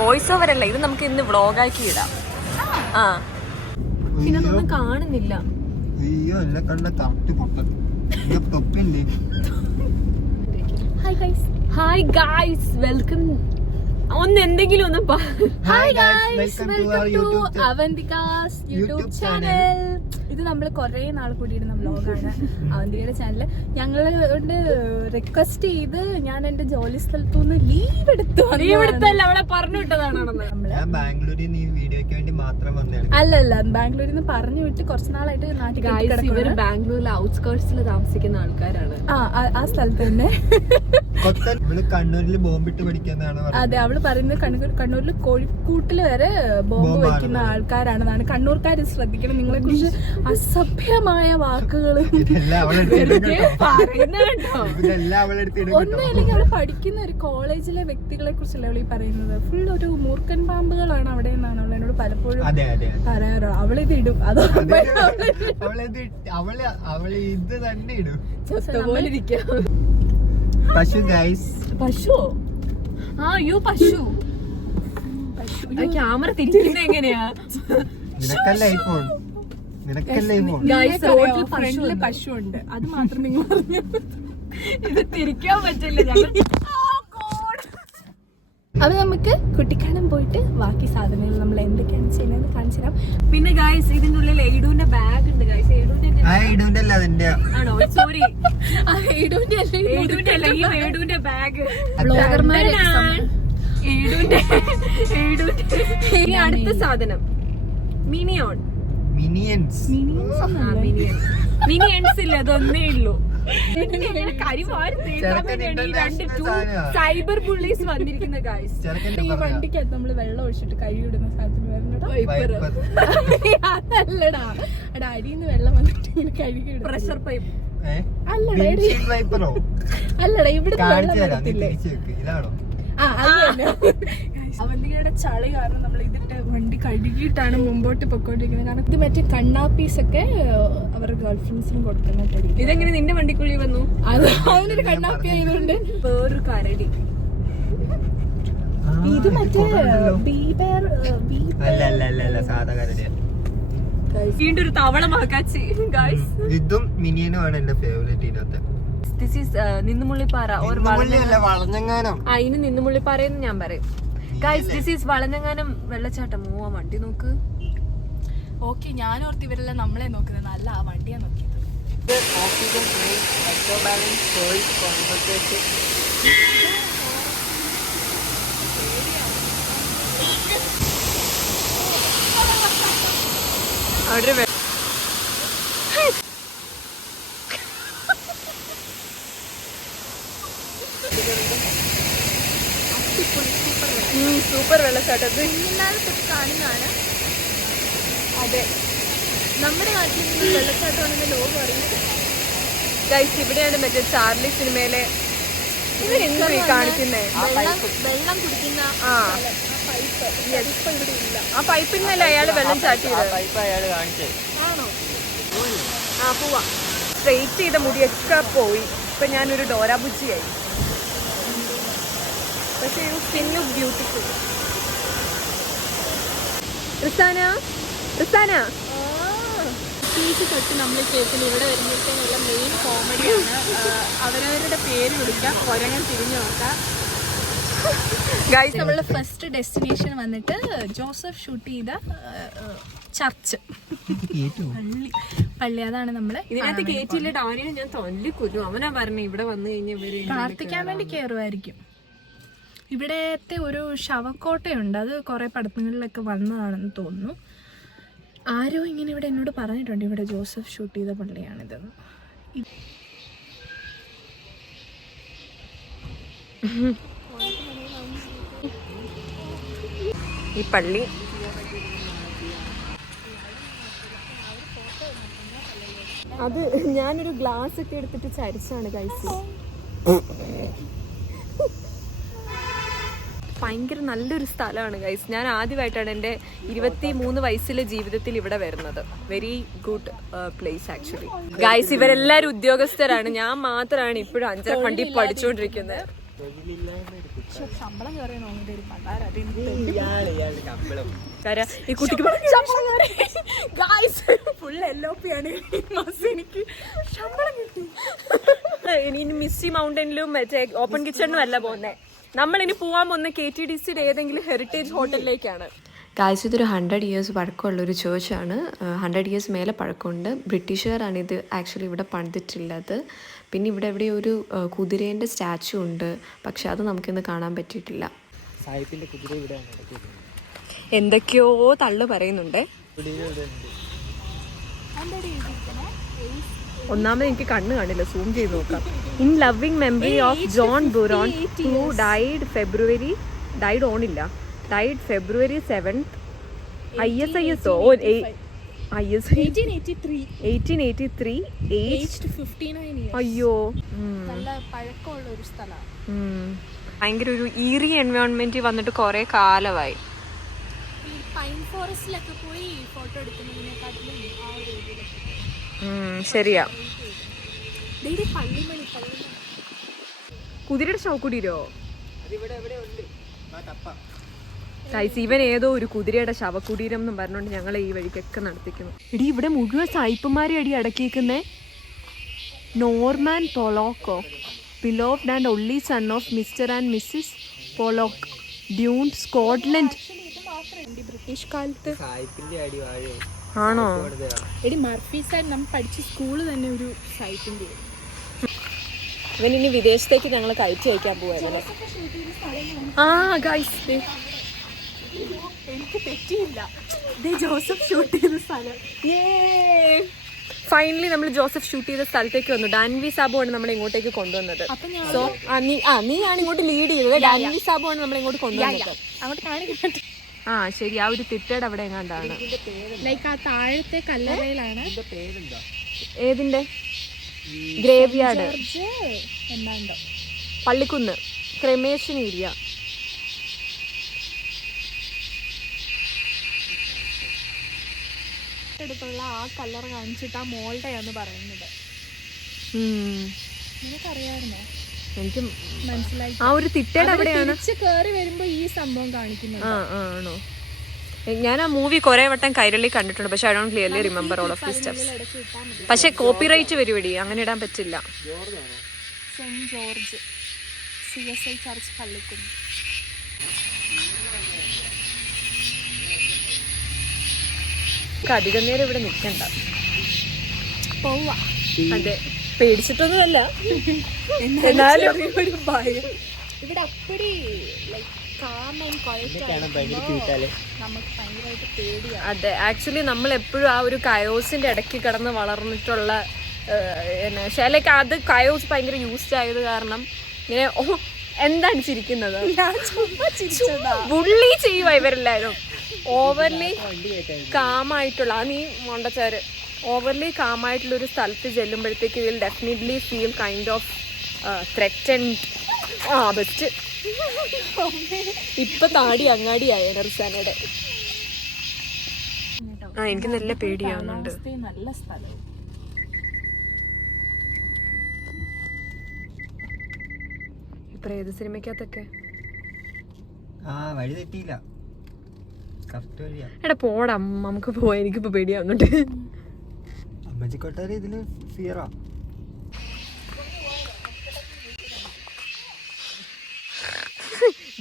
Voice over അല്ല, ഇത് നമുക്ക് ഇന്ന് വ്ളോഗാക്കി ഇടാം. ആ പിന്നെ അതൊന്നും കാണുന്നില്ല. അയ്യോ എന്നെ കണ്ട കറക്റ്റ് പൊട്ടൻ തൊപ്പില്ലേ. Hi guys, welcome. ഒന്ന് എന്തെങ്കിലും ഒന്ന് hi guys, welcome to Avantika's YouTube channel. ഇത് നമ്മൾ കുറെ നാൾ കൂടി ഇടുന്ന വ്ലോഗാണ് അവന്തികയുടെ ചാനൽ. ഞങ്ങളോട് റിക്വസ്റ്റ് ചെയ്ത് ഞാൻ എന്റെ ജോലി സ്ഥലത്തു നിന്ന് ലീവ് എടുത്തല്ല, അവിടെ പറഞ്ഞു വിട്ടതാണ്. അല്ലല്ല, ബാംഗ്ലൂരിൽ നിന്ന് പറഞ്ഞു വിട്ട് കുറച്ച് നാളായിട്ട് നാട്ടിൽ. ഇവര് ബാംഗ്ലൂരിൽ ഔട്ട്സ്കേർട്സിൽ താമസിക്കുന്ന ആൾക്കാരാണ്. ആ സ്ഥലത്ത് തന്നെ. കണ്ണൂരിൽ ബോംബിട്ട് പഠിക്കുന്നതാണ്. അതെ, അവള് പറയുന്നത് കണ്ണൂരിൽ കോഴിക്കൂട്ടില് വരെ ബോംബ് വയ്ക്കുന്ന ആൾക്കാരാണെന്നാണ്. കണ്ണൂർക്കാർ ശ്രദ്ധിക്കണം, നിങ്ങളെ കുറിച്ച് അസഭ്യമായ വാക്കുകൾ ഒന്നല്ലെങ്കിൽ അവള് പഠിക്കുന്ന ഒരു കോളേജിലെ വ്യക്തികളെ കുറിച്ചല്ല അവൾ ഈ പറയുന്നത്. ഫുൾ ഒരു മൂർഖൻ പാമ്പുകളാണ് അവിടെ എന്നാണ് അവൾ എന്നോട് പലപ്പോഴും പറയാറുള്ളത്. അവളിത് ഇടും, അതോ ഇത് തന്നെ ഇടും. പശു ഗൈസ്, പശു. അയ്യോ പശു. ക്യാമറ തിരിക്കുന്ന എങ്ങനെയാ? ഫ്രണ്ടില് പശു ഉണ്ട്, അത് മാത്രം നിങ്ങൾ പറഞ്ഞു. ഇത് തിരിക്കാൻ പറ്റില്ല. അത് നമുക്ക് കുട്ടിക്കാനം പോയിട്ട് ബാക്കി സാധനങ്ങൾ നമ്മൾ എന്തൊക്കെയാണ് ചെയ്യുന്നത് കാണിച്ചു തരാം. പിന്നെ ഗൈസ്, ഇതിന്റെ ഉള്ളിൽ എയ്ഡുവിന്റെ ബാഗ് ഉണ്ട് ഗൈസ്. ആണോ? സോറി, എയ്ഡുവിന്റെ ബാഗ്. അടുത്ത സാധനം മിനിയോൺ. മിനിയൻസ് ഇല്ല, അതൊന്നേ ഉള്ളൂ. സൈബർ ബുള്ളീസ് വന്നിരിക്കുന്ന ഗൈസ്. ഈ വണ്ടിക്കകത്ത് നമ്മള് വെള്ളം ഒഴിച്ചിട്ട് കഴുകിടുന്ന സാധനം അതല്ലടാ, അവിടെ അടിയിന്ന് വെള്ളം വന്നിട്ട് ഇങ്ങനെ കഴുകിടും. പ്രഷർ പൈപ്പ് അല്ലടാ, ഇവിടെ വെള്ളം വരത്തില്ലേ? അവന്തികയുടെ ചളി കാരണം നമ്മൾ ഇതിട്ട് വണ്ടി കഴുകിയിട്ടാണ് മുമ്പോട്ട് പൊക്കോണ്ടിരിക്കുന്നത്. കാരണം ഇത് മറ്റേ കണ്ണാപ്പീസ് ഒക്കെ അവരുടെ ഗേൾഫ്രണ്ട്സിനും കൊടുക്കുന്നുണ്ട്. ഇതെങ്ങനെ നിന്റെ വണ്ടിക്കുള്ളിൽ വന്നു? അത് അതിനൊരു കണ്ണാപ്പി ആയതുകൊണ്ട്. വേറൊരു കരടി. ഇത് മറ്റേ വീണ്ടും ഒരു തവള മാക്കാച്ചി. ഇതും മിനിയനുമാണ് എന്റെ ഫേവറേറ്റ്. ഇതിനകത്ത് ദിസ് ഈസ് നിന്നുമുള്ളിപ്പാറ ഓർ വളഞ്ഞങ്ങാനം. ഇനി നിന്നുമുള്ളിപ്പാറയെന്ന് ഞാൻ പറയും ഗൈസ്. ദിസ് ഈസ് വളഞ്ഞങ്ങാനം വെള്ളച്ചാട്ടം. ആ വണ്ടി നോക്ക്. ഓക്കെ, ഞാൻ ഓർത്ത് ഇവരെല്ലാം നമ്മളെ നോക്കുന്നത്, അല്ല ആ വണ്ടിയാ നോക്കിയത്. അവിടെ സൂപ്പർ വെള്ളച്ചാട്ടം. കാണുന്നതാണ്. അതെ, നമ്മുടെ നാട്ടിൽ നിന്ന് വെള്ളച്ചാട്ടമാണെന്ന് ലോകം അറിയുന്നത്. ഗൈസ്, ഇവിടെയാണ് മറ്റേ ചാർലി സിനിമയിലെ ഇവരെന്താ കാണിക്കുന്നേ? വെള്ളം കുടിക്കുന്ന ആ പൈപ്പിൽ നിന്നല്ലേ അയാള് വെള്ളം ചാറ്റിയത്? ആണോ? പോവാ. സ്ട്രെയിറ്റ് ചെയ്ത മുടിയൊക്കെ പോയി. ഇപ്പൊ ഞാനൊരു ഡോരാബുജിയായി. പക്ഷേ skin look beautiful. Rizana fees തൊട്ട് നമ്മൾ കേൾക്കുന്ന ഇവിടെ വരുമ്പോഴത്തേനുള്ള മെയിൻ കോമഡിയാണ് അവരവരുടെ പേര് വിളിക്കാം, കൊരങ്ങൻ തിരിഞ്ഞു നോക്കാം. നമ്മളുടെ ഫസ്റ്റ് ഡെസ്റ്റിനേഷൻ വന്നിട്ട് ജോസഫ് ഷൂട്ട് ചെയ്ത ചർച്ച് പള്ളി. അതാണ് നമ്മള് ഇതിനകത്ത് കേറ്റില്ല. ഡാനിയെ ഞാൻ തല്ലിക്കൊല്ലും. അവനാ പറഞ്ഞേ ഇവിടെ വന്നു കഴിഞ്ഞാൽ ഇവര് പ്രാർത്ഥിക്കാൻ വേണ്ടി കയറുമായിരിക്കും. ഇവിടത്തെ ഒരു ശവക്കോട്ടയുണ്ട്, അത് കുറെ പടത്തുകളിലൊക്കെ വന്നതാണെന്ന് തോന്നുന്നു. ആരോ ഇങ്ങനെ ഇവിടെ എന്നോട് പറഞ്ഞിട്ടുണ്ട് ഇവിടെ ജോസഫ് ഷൂട്ട് ചെയ്ത പള്ളിയാണിതെന്ന്. ഈ പള്ളി അത് ഞാനൊരു ഗ്ലാസ് ഒക്കെ എടുത്തിട്ട് ചരിച്ചാണ് ഗൈസ്. ഭയങ്കര നല്ലൊരു സ്ഥലമാണ് ഗൈസ്. ഞാൻ ആദ്യമായിട്ടാണ് എൻ്റെ 23 വയസ്സിലെ ജീവിതത്തിൽ ഇവിടെ വരുന്നത്. Very good place actually. Guys, ഇവരെല്ലാവരും ഉദ്യോഗസ്ഥരാണ്. ഞാൻ മാത്രമാണ് ഇപ്പോഴും 5 വണ്ടി പഠിച്ചുകൊണ്ടിരിക്കുന്നത്. ശമ്പളം കയറിയ നോക്കിട്ട് ഒരു പണ്ടാര ഈ കുട്ടിക്ക് ഫുൾ LOP ആണ് എനിക്ക് ശമ്പളം കിട്ടി. ഇനി മിസ്സി മൗണ്ടനിലും മറ്റേ ഓപ്പൺ കിച്ചണിലും അല്ല പോകുന്നേ. നമ്മളിനി പോവാൻ പോകുന്ന KTDC ഏതെങ്കിലും ഹെറിറ്റേജ് ഹോട്ടലിലേക്കാണ്. ഗായ്സ്, ഇതൊരു 100 years പഴക്കമുള്ളൊരു ചേർച്ചാണ്. 100 years മേലെ പഴക്കമുണ്ട്. ബ്രിട്ടീഷുകാരാണ് ഇത് ആക്ച്വലി ഇവിടെ പണിതിട്ടുള്ളത്. പിന്നെ ഇവിടെ എവിടെയോ ഒരു കുതിരേൻ്റെ സ്റ്റാച്ചു ഉണ്ട്, പക്ഷെ അത് നമുക്കിന്ന് കാണാൻ പറ്റിയിട്ടില്ല. എന്തൊക്കെയോ തള്ളു പറയുന്നുണ്ടേ. ഒന്നാമത് എനിക്ക് കണ്ണ് കാണില്ല, സൂം ചെയ്ത് നോക്കാം. In loving memory of John Buron who died February 7th. ISIS 1883 aged 59 years. അയ്യോ, നല്ല പഴക്കമുള്ള ഒരു സ്ഥലമാണ്. ഭയങ്കര ഒരു ഈറി എൻവയോൺമെന്റിൽ വന്നിട്ട് കുറെ കാലമായി. ഈ പൈൻ ഫോറസ്റ്റിലൊക്കെ പോയി ഫോട്ടോ എടുക്കുന്നതിനെക്കാട്ടിലും ആ ഒരു ഏരിയയിലൊക്കെ ശരിയാ. പള്ളിമണി കുതിരയുടെ ശവക്കുടീരോ? ഇവൻ ഏതോ ഒരു കുതിരയുടെ ശവകുടീരം എന്നും പറഞ്ഞുകൊണ്ട് ഞങ്ങളെ ഈ വഴിക്കൊക്കെ നടത്തിക്കുന്നു. ഇടി ഇവിടെ മുഴുവൻ സായിപ്പന്മാരെ അടി അടക്കിയേക്കുന്നേ. Norman Pollock, beloved and only son of Mr and Mrs Pollock, Dune, Scotland. British കാലത്ത് ആണോ? എടി മർഫി സൈഡ് നമ്മൾ പഠിച്ച സ്കൂള് തന്നെ ഒരു സൈറ്റിന്റെ. ഇവൻ ഇനി വിദേശത്തേക്ക് ഞങ്ങൾ കഴിച്ചു കഴിക്കാൻ പോവാല്ലേ. ആ ഗൈസ്, എനിക്ക് തെറ്റിയില്ല, ജോസഫ് ഷൂട്ട് ചെയ്ത സ്ഥലം. ഫൈനലി നമ്മൾ ജോസഫ് ഷൂട്ട് ചെയ്ത സ്ഥലത്തേക്ക് വന്നു. ഡാൻവി സാബു ആണ് നമ്മളെ ഇങ്ങോട്ടേക്ക് കൊണ്ടുവന്നത്. സോ നീയാണ് ഇങ്ങോട്ട് ലീഡ് ചെയ്തത്. ഡാൻവി സാബു ആണ് നമ്മളെ ഇങ്ങോട്ട് കൊണ്ടുവന്നത്. അങ്ങോട്ട് കാണിക്കാൻ. ആ ശരി, ആ ഒരു തിട്ടയുടെ അവിടെ എങ്ങാണ്ടാണ്. ലൈക്ക് ആ താഴത്തെ കല്ലറയിലാണ്. ഏതിന്റെ? ഗ്രേവ് യാർഡ് എന്താണ്ടോ, പള്ളിക്കുന്ന്, ക്രെമേഷൻ ഏരിയ. അടുത്തുള്ള ആ കല്ലറ കാണിച്ചിട്ട് ആ മോളുടെയാന്ന് പറയുന്നത്. നിനക്കറിയായിരുന്നോ? എനിക്ക് മനസ്സിലായി. ആ ഒരു തിട്ടയുടെ അവിടെയാണ് കേറി വരുമ്പോ ഈ സംഭവം കാണിക്കുന്നത്. ആണോ? ഞാൻ ആ മൂവി കുറെ വട്ടം കൈരളി കണ്ടിട്ടുണ്ട്, പക്ഷെ I don't clearly remember all of the steps. പക്ഷെ കോപ്പിറൈറ്റ് വരുവടി, അങ്ങനെ ഇടാൻ പറ്റില്ല. Saint George CSI church Pallikkunnu. അധികം നേരം ഇവിടെ നിൽക്കണ്ട, പോവാ. അതെ, പേടിച്ചിട്ടൊന്നുമല്ല, എന്നാലും ഒരു ഭയം. ഇവിടെ അപ്പടി ലൈക്ക് കാം ആൻഡ് ക്വയറ്റ് നമുക്ക് ഭയങ്കരമായിട്ട് പേടിയാണ്. അതെ, ആക്ച്വലി നമ്മൾ എപ്പോഴും ആ ഒരു കയോസിന്റെ ഇടയ്ക്ക് കിടന്ന് വളർന്നിട്ടുള്ള ലൈക്ക് അത് കയോസ് ഭയങ്കര യൂസ്ഡ് ആയത് കാരണം ഇങ്ങനെ എന്താണ് ചിരിക്കുന്നത്? ബുള്ളി ചെയ്യുക ഇവരെല്ലാരും. ഓവർലി കാമായിട്ടുള്ള നീ മൊണ്ടച്ചാര് ഓവർലി കാമായിട്ടുള്ള ഒരു സ്ഥലത്ത് ചെല്ലുമ്പോഴത്തേക്ക് will definitely feel kind of threatened. Best. ഇപ്പൊ താടി അങ്ങാടിയായ റിസാനയുടെ. എനിക്ക് നല്ല പേടിയാവുന്നുണ്ട്. നല്ല സ്ഥലം. ഇപ്പൊ ഏത് സിനിമക്കകത്തൊക്കെ വഴി തെറ്റിയില്ല, എടാ പോടാ, നമുക്ക് പോവാ. എനിക്കിപ്പോ പേടിയാവുന്നുണ്ട്. അമ്മച്ചിക്കൊട്ടാരം ഇതില് ഫിയറാ.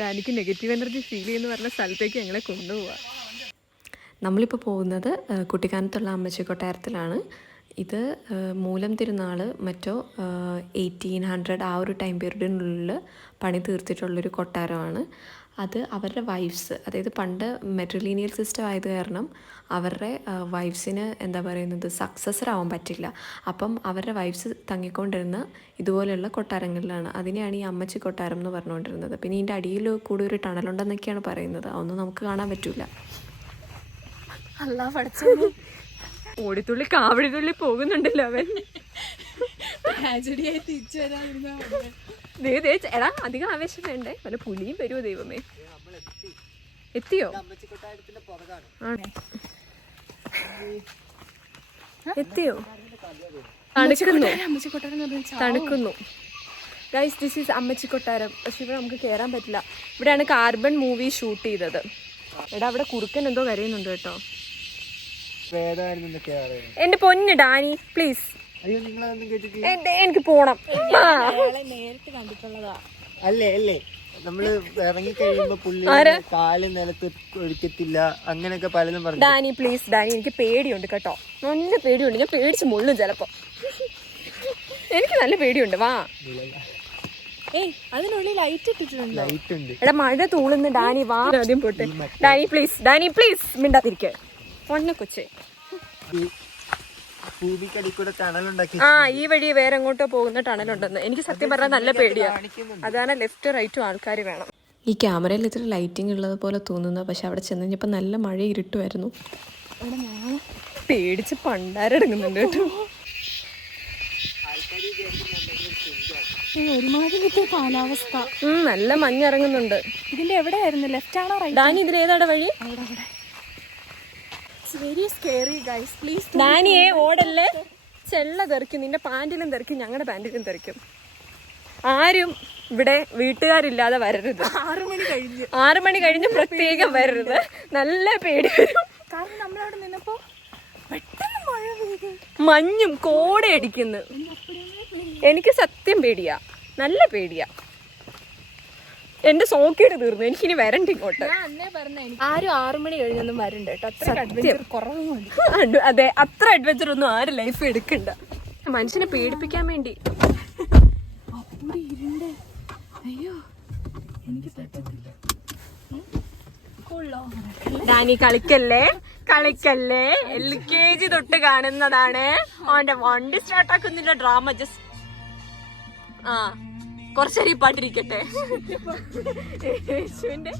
എനിക്ക് നെഗറ്റീവ് എനർജി ഫീൽ ചെയ്യുന്ന പറഞ്ഞ സ്ഥലത്തേക്ക് ഞങ്ങളെ കൊണ്ടുപോവാ. നമ്മളിപ്പോൾ പോകുന്നത് കുട്ടിക്കാനത്തുള്ള അമ്മച്ചി കൊട്ടാരത്തിലാണ്. ഇത് മൂലം തിരുനാൾ മറ്റോ 1800 ആ ഒരു ടൈം പീരീഡിനുള്ളിൽ പണി തീർത്തിട്ടുള്ളൊരു കൊട്ടാരമാണ്. അത് അവരുടെ വൈഫ്സ്, അതായത് പണ്ട് മെട്രിലീനിയൽ സിസ്റ്റം ആയത് കാരണം അവരുടെ വൈഫ്സിന് എന്താ പറയുന്നത് സക്സസർ ആവാൻ പറ്റില്ല. അപ്പം അവരുടെ വൈഫ്സ് തങ്ങിക്കൊണ്ടിരുന്ന ഇതുപോലെയുള്ള കൊട്ടാരങ്ങളിലാണ്. അതിനെയാണ് ഈ അമ്മച്ചി കൊട്ടാരം എന്ന് പറഞ്ഞുകൊണ്ടിരുന്നത്. പിന്നെ ഇതിൻ്റെ അടിയിൽ കൂടി ഒരു ടണലുണ്ടെന്നൊക്കെയാണ് പറയുന്നത്. അതൊന്നും നമുക്ക് കാണാൻ പറ്റില്ല. അല്ലാ പഠിച്ച ഓടിത്തുള്ളി കാവടിത്തുള്ളി പോകുന്നുണ്ടല്ലോ അവൻ. തിരിച്ചു വരാതിരുന്ന എടാ അധികം ആവേശം വേണ്ടേ, വല്ല പുലിയും വരുമോ ദൈവമേ. എത്തിയോ? എത്തിയോ? തണുക്കുന്നു. ഗൈസ് ദിസ് ഈസ് അമ്മച്ചി കൊട്ടാരം. പക്ഷെ ഇവിടെ നമുക്ക് കയറാൻ പറ്റില്ല. ഇവിടെയാണ് കാർബൺ മൂവി ഷൂട്ട് ചെയ്തത്. എടാ അവിടെ കുറുക്കൻ എന്തോ കരയുന്നുണ്ട് കേട്ടോ. എന്റെ പൊന്ന് ഡാനി പ്ലീസ്. അയ്യോ നിങ്ങളതൊന്നും കേട്ടിട്ട് എനിക്ക് പോണം. നേരിട്ട് കണ്ടിട്ടുള്ളതാ. അല്ലേ നമ്മള് ഇറങ്ങി കഴിയുമ്പോ പുള്ളി കാല് നിലത്ത് ഒഴിക്കത്തില്ല അങ്ങനെയൊക്കെ പലതും പറഞ്ഞു. ഡാനി പ്ലീസ് ഡാനി, എനിക്ക് പേടിയുണ്ട് കേട്ടോ, നല്ല പേടിയുണ്ട്. ഞാൻ പേടിച്ച് മുള്ളും ചിലപ്പോ. എനിക്ക് നല്ല പേടിയുണ്ട്. വാ. ഏയ് അതിനുള്ളിൽ ലൈറ്റ് ഇട്ടിട്ടുണ്ട്. ലൈറ്റ് ഉണ്ട്. എടാ മഴ തൂളുന്ന്. ഡാനി വാ ആദ്യം പോട്ടെ. ഡാനി പ്ലീസ് മിണ്ടാതിരിക്ക. പൊന്നെ കൊച്ചേ. ഭൂമിക്കടിക്കൂടെ ടണലുണ്ടാക്കി. ആ ഈ വഴി വേറെ എങ്ങോട്ടോ പോകുന്ന ടണലുണ്ടെന്ന്. എനിക്ക് സത്യം പറഞ്ഞാൽ നല്ല പേടിയാ. അതാണ് ലെഫ്റ്റ് റൈറ്റും ആൾക്കാർ വേണം. ഈ ക്യാമറയിൽ ഇത്ര ലൈറ്റിംഗ് ഉള്ളത് പോലെ തോന്നുന്നു, പക്ഷെ അവിടെ ചെന്ന് കഴിഞ്ഞപ്പോൾ നല്ല മഴ ഇരുട്ടുമായിരുന്നു. പേടിച്ച് പണ്ടാരടങ്ങുന്നുണ്ട് കേട്ടോ. ഒരുമാതിരി കാലാവസ്ഥ. നല്ല മഞ്ഞിറങ്ങുന്നുണ്ട്. ഇതിന്റെ എവിടെയായിരുന്നു? ലെഫ്റ്റ് ആണോ റൈറ്റ്? ഡാനി ഇതിലേതാടെ വഴി? Very scary guys, please. ഡാനിയെ ഓടല്ലേ, ചെള്ള തെറിക്കും. നിന്റെ പാൻറ്റിലും തെറിക്കും, ഞങ്ങളുടെ പാൻറ്റിലും തെറിക്കും. ആരും ഇവിടെ വീട്ടുകാരില്ലാതെ വരരുത്. 6 മണി കഴിഞ്ഞ് പ്രത്യേകം വരരുത്. നല്ല പേടി വരും. കാരണം നമ്മളവിടെ നിന്നപ്പോ പെട്ടെന്ന് മഴ പെയ്തു, മഞ്ഞും കോടയടിക്കുന്നു. എനിക്ക് സത്യം പേടിയാ, നല്ല പേടിയാ. എന്റെ സോക്കേട് തീർന്നു, എനിക്കിനി വരണ്ട ഇങ്ങോട്ട്. ഞാൻ അന്നേ പറഞ്ഞ ആരും 6 മണി കഴിഞ്ഞൊന്നും വരണ്ട കേട്ടോ. അത്ര അഡ്വഞ്ചർ കുറവുണ്ട്. അതെ, അത്ര അഡ്വഞ്ചർ ഒന്നും ആരും ലൈഫ് എടുക്കണ്ട. മനുഷ്യനെ പേടിപ്പിക്കാൻ വേണ്ടി. അയ്യോ എനിക്ക് പറ്റത്തില്ല. ഡാനി കളിക്കല്ലേ. LKG തൊട്ട് കാണുന്നതാണ്. അവന്റെ വണ്ടി സ്റ്റാർട്ടാക്കുന്നില്ല. ഡ്രാമ ജസ്റ്റ് കുറച്ചേരി ഈ പാട്ടിരിക്കട്ടെ. യേശുവിന്റെ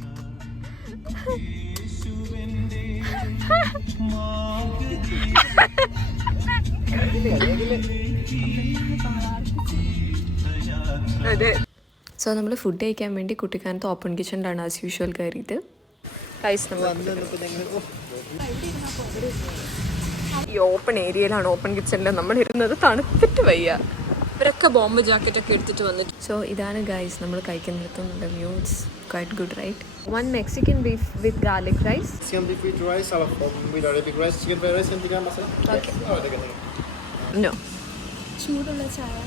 അതെ. സോ നമ്മൾ ഫുഡ് കഴിക്കാൻ വേണ്ടി കുട്ടിക്കാനത്ത് ഓപ്പൺ കിച്ചണിലാണ് ആസ് യൂഷ്വൽ കയറിയിട്ട്. ഈ ഓപ്പൺ ഏരിയയിലാണ്, ഓപ്പൺ കിച്ചണില് നമ്മൾ ഇരുന്നത്. തണുത്തിട്ട് വയ്യ. ഇവരൊക്കെ ബോംബ് ജാക്കറ്റ് ഒക്കെ എടുത്തിട്ട് വന്നിട്ട്. സോ ഇതാണ് ഗൈസ് നമ്മൾ കഴിക്കുന്നിടത്തുനിന്നുള്ള view. It's quite good right. 1 Mexican beef with garlic rice. Mexican beef with rice, with Arabic rice, chicken fried rice and tikka masala. Okay. No. ചൂടുള്ള ചായ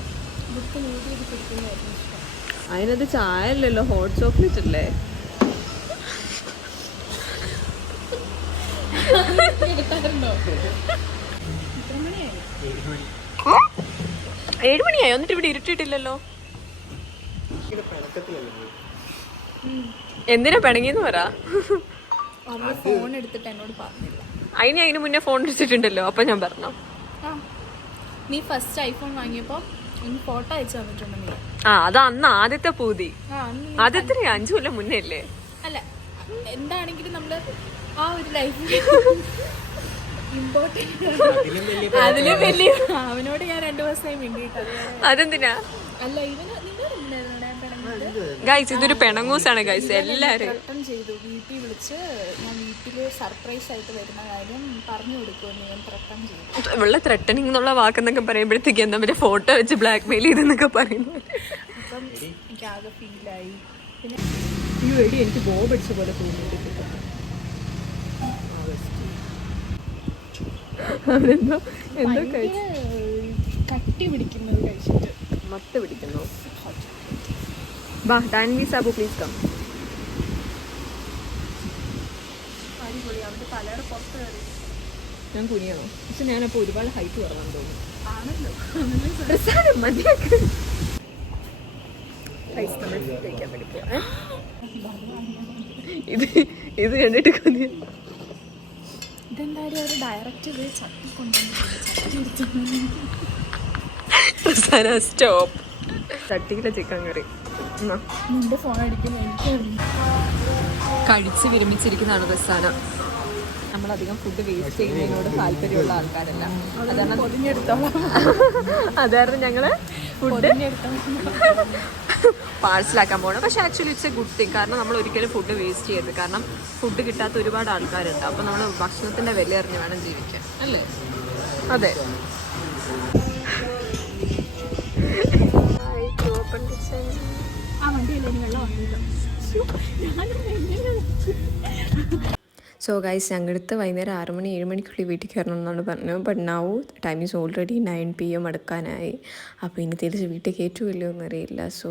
ഇവിടുത്തെ വീഡിയോ കുടിക്കുന്നതായിരുന്നു ഇഷ്ടം. അതിനത് ചായ അല്ലല്ലോ, ഹോട്ട് ചോക്ലേറ്റ് അല്ലേ. എടുത്താറുണ്ടോ? 7 മണിയായോ? എന്നിട്ട് ഇവിടെ ഇരുട്ടിട്ടില്ലല്ലോ. എന്തിനാ പിണങ്ങിന്ന് പറ. അവള് ഫോൺ എടുത്തിട്ട് എന്നോട് പറഞ്ഞില്ല. അതിന് മുന്നേ ഫോൺ എടുത്തിട്ടുണ്ടല്ലോ. അപ്പൊ ഞാൻ പറഞ്ഞു. നീ ഫസ്റ്റ് ഐഫോൺ വാങ്ങിയപ്പോ എനിക്ക് ഫോട്ടോ അയച്ചു തന്നിട്ടുണ്ട് നീ. അത് അന്ന് ആദ്യത്തെ പൂതി. ആദ്യത്തെ 5 കൊല്ലം മുന്നേ അല്ലേ? അല്ല, എന്താണെങ്കിലും നമ്മള് ആ ഒരു ലൈഫിൽ ഇമ്പോർട്ടന്റ്. അതിലും വലിയ അവനോട് ഞാൻ 2 ദിവസമായി മിണ്ടിയിട്ടത്. അതെന്തിനാ? അല്ല, ഇവന് ഗൈസ് ഇതൊരു പെണങ്ങൂസാണ് ഗൈസ്. എല്ലാരും റിട്ടേൺ ചെയ്തു. വീട്ടിൽ വിളിച്ച് ഞാൻ വീട്ടില് സർപ്രൈസ് ആയിട്ട് വരുന്ന കാര്യം പറഞ്ഞു കൊടുക്കുമെന്ന് ഞാൻ ത്രട്ടൺ ചെയ്തു. ഇവളെ ത്രെട്ടനിങ് എന്നുള്ള വാക്കെന്നൊക്കെ പറയുമ്പോഴത്തേക്ക് എന്താ മറ്റേ ഫോട്ടോ വെച്ച് ബ്ലാക്ക് മെയിൽ ചെയ്തെന്നൊക്കെ പറയുന്നു. അപ്പം എനിക്ക് ആകെ ഫീലായി. പിന്നെ എനിക്ക് ബോബ് അടിച്ച പോലെ തോന്നിയിട്ട് അതെന്തോ എന്തോ കട്ടി പിടിക്കുന്നത് കഴിച്ചിട്ട് മത്ത് പിടിക്കുന്നു. വാ ഡാൻവി സാബു പ്ലീസ് കം. അടിപൊളി. അവന്റെ തലയുടെ പുറത്ത് കയറി ഞാൻ കുനിയണോ? പക്ഷെ ഞാനപ്പോ ഒരുപാട് ഹൈറ്റ് കുറവാന്ന് തോന്നുന്നു. ആണല്ലോ. മതിയാക്ക്. കഴിക്കാൻ വേണ്ടി പോവാ. ഇത് കണ്ടിട്ട് കൊതിയ. ഇതെന്തായാലും ഒരു ഡയറക്റ്റ് ഇത് ചട്ടി കൊണ്ടുവന്നിട്ടുണ്ട്. സ്റ്റോപ്പ്. ചട്ടിയിലെ ചിക്കൻ കറി നിന്റെ ഫോൺ അടിക്കുന്ന എനിക്ക് കഴിച്ച് വിരമിച്ചിരിക്കുന്നതാണ് റസാന. നമ്മളധികം ഫുഡ് വേസ്റ്റ് ചെയ്യുന്നതിനോട് താല്പര്യമുള്ള ആൾക്കാരല്ല. അതാണ് അതായിരുന്നു ഞങ്ങള് ഫുഡ് പാഴ്സലാക്കാൻ പോകണം. പക്ഷെ actually it's A good thing. കാരണം നമ്മൾ ഒരിക്കലും ഫുഡ് വേസ്റ്റ് ചെയ്യരുത്. കാരണം ഫുഡ് കിട്ടാത്ത ഒരുപാട് ആൾക്കാരുണ്ട്. അപ്പം നമ്മൾ ഭക്ഷണത്തിൻ്റെ വില അറിഞ്ഞ് വേണം ജീവിക്കാൻ, അല്ലേ? അതെ. Open kitchen. സോ ഗൈസ് ഞങ്ങളുടെ അടുത്ത് വൈകുന്നേരം 6 മണി 7 മണിക്കുള്ളിൽ വീട്ടിൽ കയറണം എന്നാണ് പറഞ്ഞത്. But now time is already 9 PM അടുക്കാനായി. അപ്പോൾ ഇനി തിരിച്ച് വീട്ടിൽ കയറ്റുമല്ലോ എന്നറിയില്ല. സോ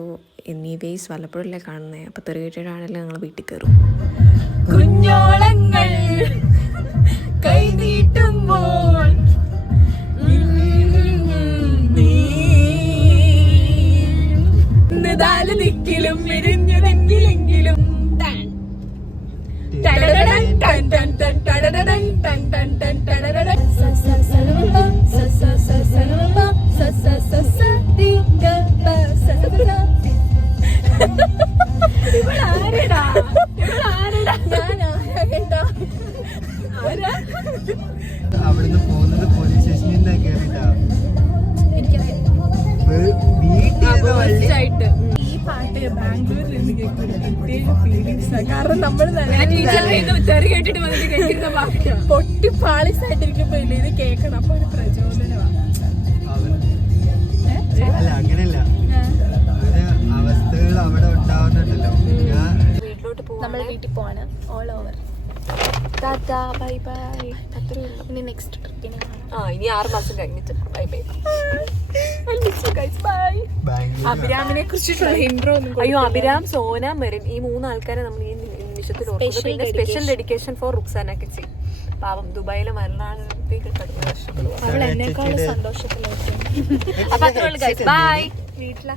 എനിവേസ് വല്ലപ്പോഴല്ലേ കാണുന്നത്. അപ്പോൾ 38 ആണെങ്കിലും ഞങ്ങൾ വീട്ടിൽ കയറും. കുഞ്ഞോളങ്ങൾ കൈ നീട്ടുമ്പോൾ നാല് ദിക്കിലും വിരിഞ്ഞതെങ്കിലെങ്കിലും അവിടുന്ന് പോകുന്നത് പോലീസ് സ്റ്റേഷനിൽ നിന്ന് കയറിട്ടാ ആയിട്ട് ഈ പാട്ട് ബാംഗ്ലൂരിൽ നിന്ന് കേൾക്കുന്ന പ്രത്യേക ഫീലിങ്സ്. കാരണം നമ്മൾ കേട്ടിട്ട് പൊട്ടി പാളിസായിട്ടിരിക്കുമ്പോ ഇല്ല ഇത് കേൾക്കണം. അപ്പൊ ഒരു പ്രചോദനമാണ്. അല്ല അങ്ങനെയല്ല, അവസ്ഥകൾ അവിടെ ഉണ്ടാവുന്നുണ്ടല്ലോ. നമ്മൾ വീട്ടിൽ പോവാണ്. All over. Bye bye. ഇനി നെക്സ്റ്റ് ട്രിപ്പിന് ഇനി 6 മാസം കഴിഞ്ഞിട്ട് ബൈ ബൈ. അഭിരാമിനെ കുറിച്ചിട്ടുള്ള ഇൻട്രോ ഒന്നും. അയ്യോ, അഭിരാം, സോന, മെറിൻ ഈ 3 ആൾക്കാരെ നമ്മൾ ഈ നിമിഷത്തിൽ ഓർക്കുന്നു. പിന്നെ സ്പെഷ്യൽ ഡെഡിക്കേഷൻ ഫോർ റുക്സാന കിച്ചി. പാവം ദുബായിലെ മരണാനത്തേക്ക് കടുത്ത വർഷങ്ങൾ. അവൾ എന്നെക്കാളും സന്തോഷത്തിലായിരിക്കും. അപ്പൊ അത്രേ ഉള്ളൂ ഗൈസ്. ബൈ. വീട്ടിലെ